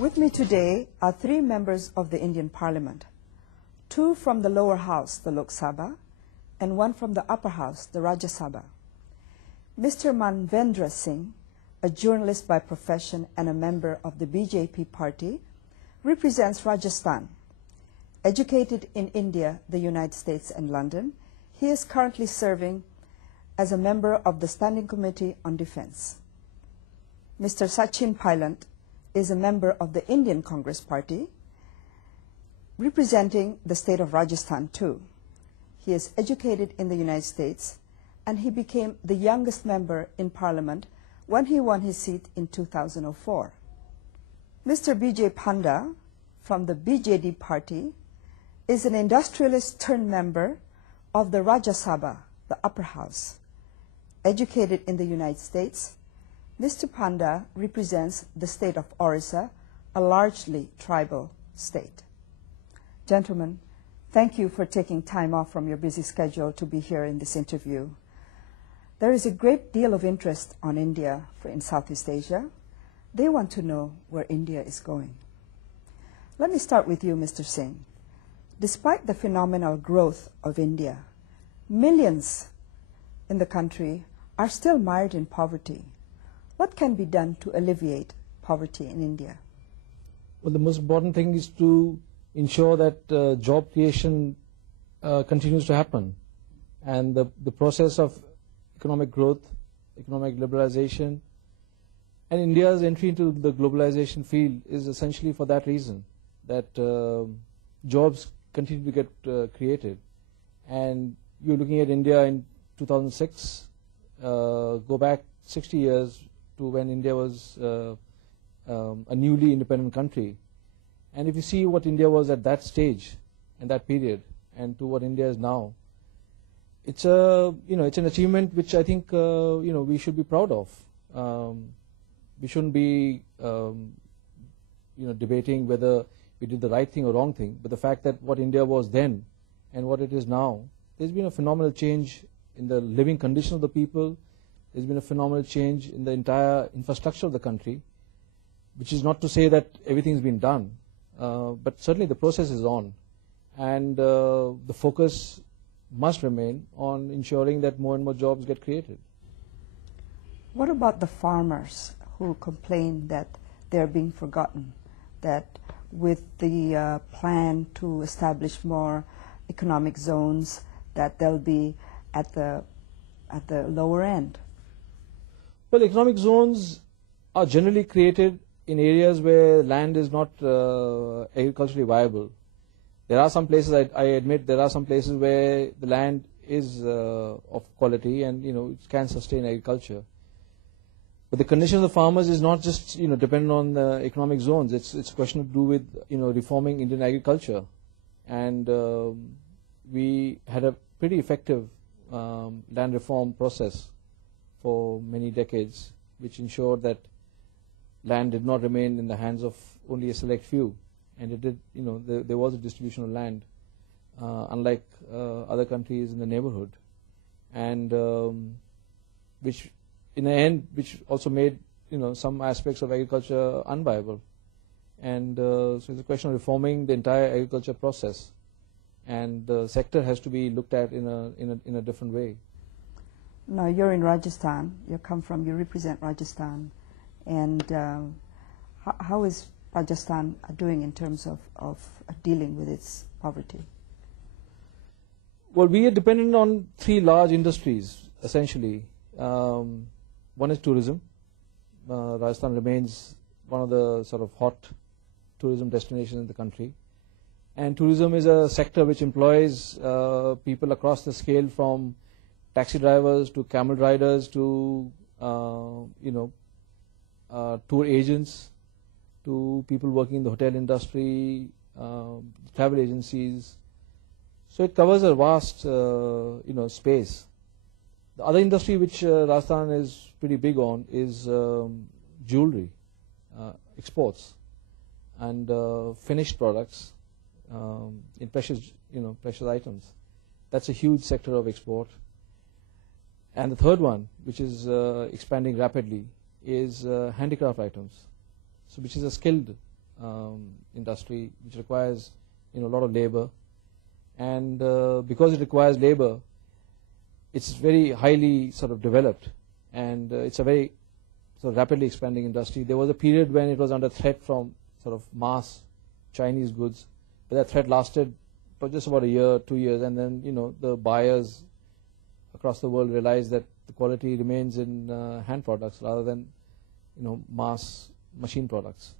With me today are three members of the Indian Parliament, two from the lower house, the Lok Sabha, and one from the upper house, the Rajya Sabha. Mr. Manvendra Singh, a journalist by profession and a member of the BJP party, represents Rajasthan. Educated in India, the United States, and London, he is currently serving as a member of the Standing Committee on Defense. Mr. Sachin Pilot is a member of the Indian Congress Party, representing the state of Rajasthan too. He is educated in the United States, and he became the youngest member in Parliament when he won his seat in 2004. Mr. B.J. Panda from the BJD party is an industrialist turned member of the Rajya Sabha, the upper house. Educated in the United States, Mr. Panda represents the state of Orissa, a largely tribal state. Gentlemen, thank you for taking time off from your busy schedule to be here in this interview. There is a great deal of interest on India in Southeast Asia. They want to know where India is going. Let me start with you, Mr. Singh. Despite the phenomenal growth of India, millions in the country are still mired in poverty. What can be done to alleviate poverty in India? Well, the most important thing is to ensure that job creation continues to happen. And the process of economic growth, economic liberalization, and India's entry into the globalization field is essentially for that reason, that jobs continue to get created. And you're looking at India in 2006, go back 60 years to when India was a newly independent country. And if you see what India was at that stage and that period, and to what India is now, it's it's an achievement which I think we should be proud of. We shouldn't be debating whether we did the right thing or wrong thing, but the fact that what India was then and what it is now, there's been a phenomenal change in the living condition of the people. There's been a phenomenal change in the entire infrastructure of the country, which is not to say that everything's been done, but certainly the process is on. And the focus must remain on ensuring that more and more jobs get created. What about the farmers who complain that they're being forgotten, that with the plan to establish more economic zones, that they'll be at the lower end? Well, economic zones are generally created in areas where land is not agriculturally viable. There are some places, I admit, there are some places where the land is of quality and it can sustain agriculture. But the condition of the farmers is not just dependent on the economic zones. It's a question to do with reforming Indian agriculture, and we had a pretty effective land reform process for many decades, which ensured that land did not remain in the hands of only a select few, and it did. There was a distribution of land, unlike other countries in the neighborhood, and which in the end, which also made some aspects of agriculture unviable, and so it's a question of reforming the entire agriculture process, and the sector has to be looked at in a different way. Now you're in Rajasthan. You represent Rajasthan, and how is Rajasthan doing in terms of dealing with its poverty? Well, we are dependent on three large industries essentially. One is tourism. Rajasthan remains one of the sort of hot tourism destinations in the country. And tourism is a sector which employs people across the scale, from taxi drivers to camel riders to tour agents, to people working in the hotel industry, travel agencies. So it covers a vast space. The other industry which Rajasthan is pretty big on is jewelry, exports, and finished products in precious items. That's a huge sector of export. And the third one, which is expanding rapidly, is handicraft items, so which is a skilled industry, which requires a lot of labor, and because it requires labor, it's very highly sort of developed, and it's a very sort of rapidly expanding industry. There was a period when it was under threat from sort of mass Chinese goods, but that threat lasted for just about a year, 2 years, and then the buyers across the world realized that the quality remains in hand products rather than mass machine products.